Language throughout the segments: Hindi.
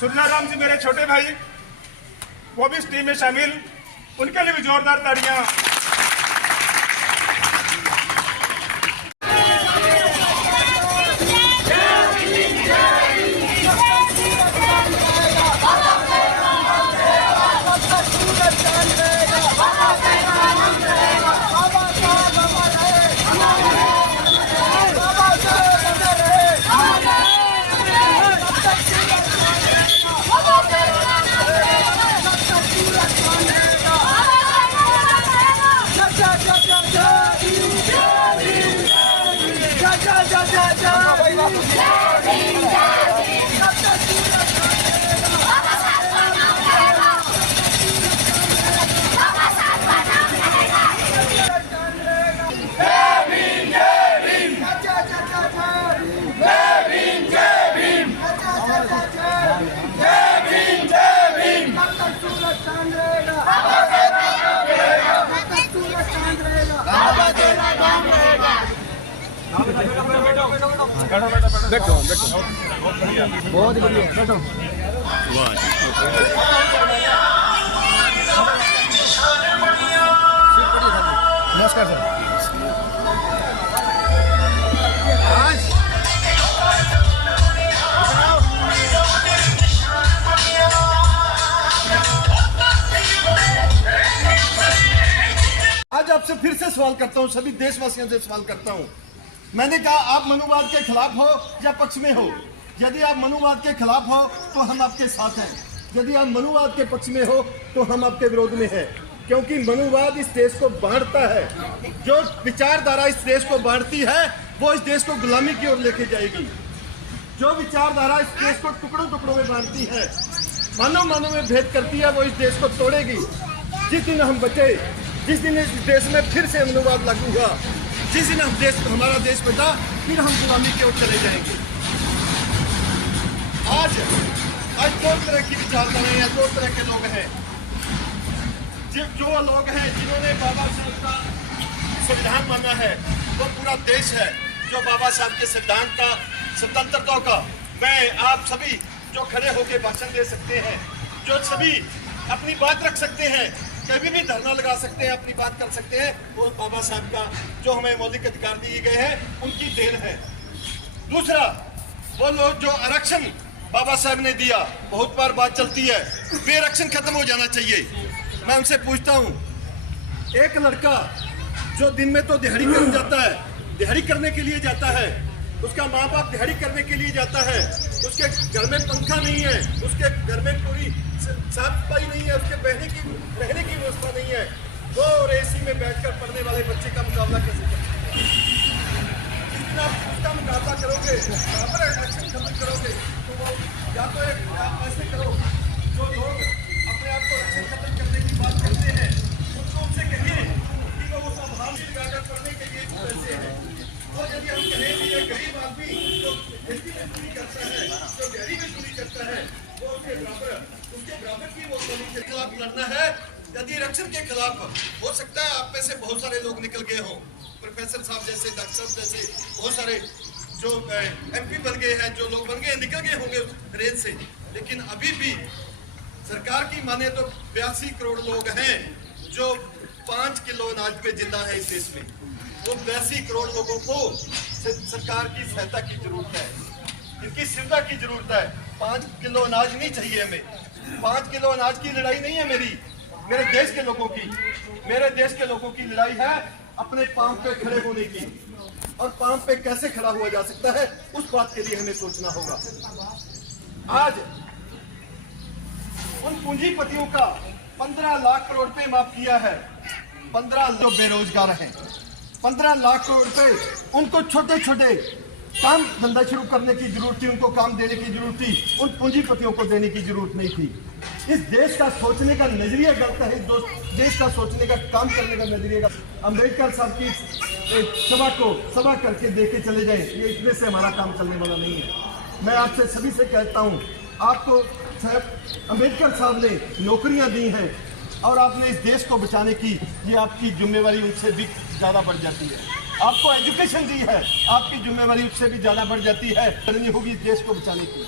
सुरनाराम जी मेरे छोटे भाई, वो भी इस टीम में शामिल, उनके लिए भी जोरदार ताड़ियां। बैठो बहुत बढ़िया बैठो। नमस्कार सर। आज आपसे फिर से सवाल करता हूं, सभी देशवासियों से सवाल करता हूं। मैंने कहा आप मनुवाद के खिलाफ हो या पक्ष में हो। यदि आप मनुवाद के खिलाफ हो तो हम आपके साथ हैं, यदि आप मनुवाद के पक्ष में हो तो हम आपके विरोध में हैं, क्योंकि मनुवाद इस देश को बांटता है। जो विचारधारा इस देश को बांटती है वो इस देश को गुलामी की ओर लेके जाएगी। जो विचारधारा इस देश को टुकड़ों टुकड़ों में बांटती है, मानव में भेद करती है, वो इस देश को तोड़ेगी। जिस दिन हम बचे, जिस दिन इस देश में फिर से मनुवाद लागू हुआ, जिस दिन हमारा देश बचा, फिर हम गुलामी की ओर चले जाएंगे। आज दो तरह की विचारधाराएं हैं, दो तरह के लोग हैं। जो लोग हैं जिन्होंने बाबा साहब का संविधान माना है, वो पूरा देश है जो बाबा साहब के सिद्धांत का, स्वतंत्रता का, मैं आप सभी जो खड़े होकर भाषण दे सकते हैं, जो सभी अपनी बात रख सकते हैं, कभी भी धरना लगा सकते हैं, अपनी बात कर सकते हैं, वो बाबा साहब का जो हमें मौलिक अधिकार दिए गए हैं उनकी देन है। दूसरा, वो लोग जो आरक्षण बाबा साहब ने दिया, बहुत बार बात चलती है, वे आरक्षण खत्म हो जाना चाहिए। मैं उनसे पूछता हूँ, एक लड़का जो दिन में तो दिहाड़ी करने जाता है, दिहाड़ी करने के लिए जाता है, उसका माँ बाप दिहाड़ी करने के लिए जाता है, उसके घर में पंखा नहीं है, उसके घर में पूरी साफ सफाई नहीं है, उसके रहने की व्यवस्था नहीं है, वो और एसी में बैठकर पढ़ने वाले बच्चे का मुकाबला कैसे कर सकते हैं? जितना उसका मुकाबला करोगे, बराबर आरक्षण खत्म करोगे, तो वो या तो आप ऐसे करो, जो लोग अपने आप को आरक्षण खत्म करने की बात करते हैं, उनसे कहिए कि वो संभाल लगाकर पढ़ने के लिए पैसे हैं। और यदि हम कहें कि ये गरीब आदमी जो हिंदी में पूरी करता है, जो गहरी में पूरी करता है, वो उसके बराबर की वो के खिलाफ लड़ना है। यदि आरक्षण के खिलाफ हो सकता है आप में से बहुत सारे लोग निकल गए हों, प्रोफेसर साहब जैसे, डॉक्टर साहब जैसे बहुत सारे जो MP बन गए हैं, जो लोग बन गए, निकल गए होंगे रेत से, लेकिन अभी भी सरकार की माने तो 82 करोड़ लोग हैं जो 5 किलो अनाज पे जिंदा है इस देश में। वो 82 करोड़ लोगों को सरकार की सहायता की जरूरत है, इनकी सुविधा की जरूरत है। 5 किलो अनाज नहीं चाहिए हमें, 5 किलो अनाज की लड़ाई नहीं है मेरे देश के लोगों की। मेरे देश के लोगों की लड़ाई है अपने पांव पे खड़े होने की, और पांव पे कैसे खड़ा हुआ जा सकता है उस बात के लिए हमें सोचना होगा। आज उन पूंजीपतियों का 15 लाख करोड़ रुपए माफ किया है। 15 जो बेरोजगार हैं, 15 लाख करोड़ रुपए उनको छोटे छोटे काम धंधा शुरू करने की जरूरत थी, उनको काम देने की जरूरत थी, उन पूंजीपतियों को देने की जरूरत नहीं थी। इस देश का सोचने का नजरिया गलत है, इस देश का सोचने का, काम करने का नजरिया। अम्बेडकर साहब की सभा करके देके चले जाए, ये इतने से हमारा काम चलने वाला नहीं है। मैं आपसे सभी से कहता हूँ, आपको अम्बेडकर साहब ने नौकरियां दी हैं और आपने इस देश को बचाने की, ये आपकी जिम्मेवारी उनसे भी ज़्यादा बढ़ जाती है। आपको एजुकेशन दी है, आपकी जिम्मेवारी उससे भी ज़्यादा बढ़ जाती है, करनी होगी इस देश को बचाने की।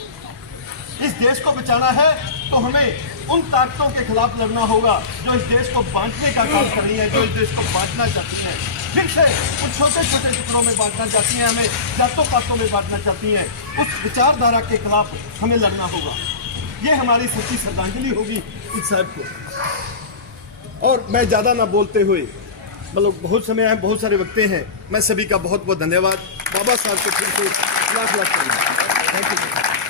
इस देश को बचाना है तो हमें उन ताकतों के खिलाफ लड़ना होगा जो इस देश को बांटने का काम कर रही है, जो इस देश को बांटना चाहती हैं, फिर से उन छोटे छोटे टुकड़ों में बांटना चाहती हैं, हमें जातों पातों में बांटना चाहती हैं। उस विचारधारा के खिलाफ हमें लड़ना होगा। ये हमारी सच्ची श्रद्धांजलि होगी इस साहब को। और मैं ज़्यादा ना बोलते हुए, मतलब बहुत समय है, बहुत सारे वक्ते हैं, मैं सभी का बहुत बहुत धन्यवाद। बाबा साहब को फिर से लाख लाख थैंक यू।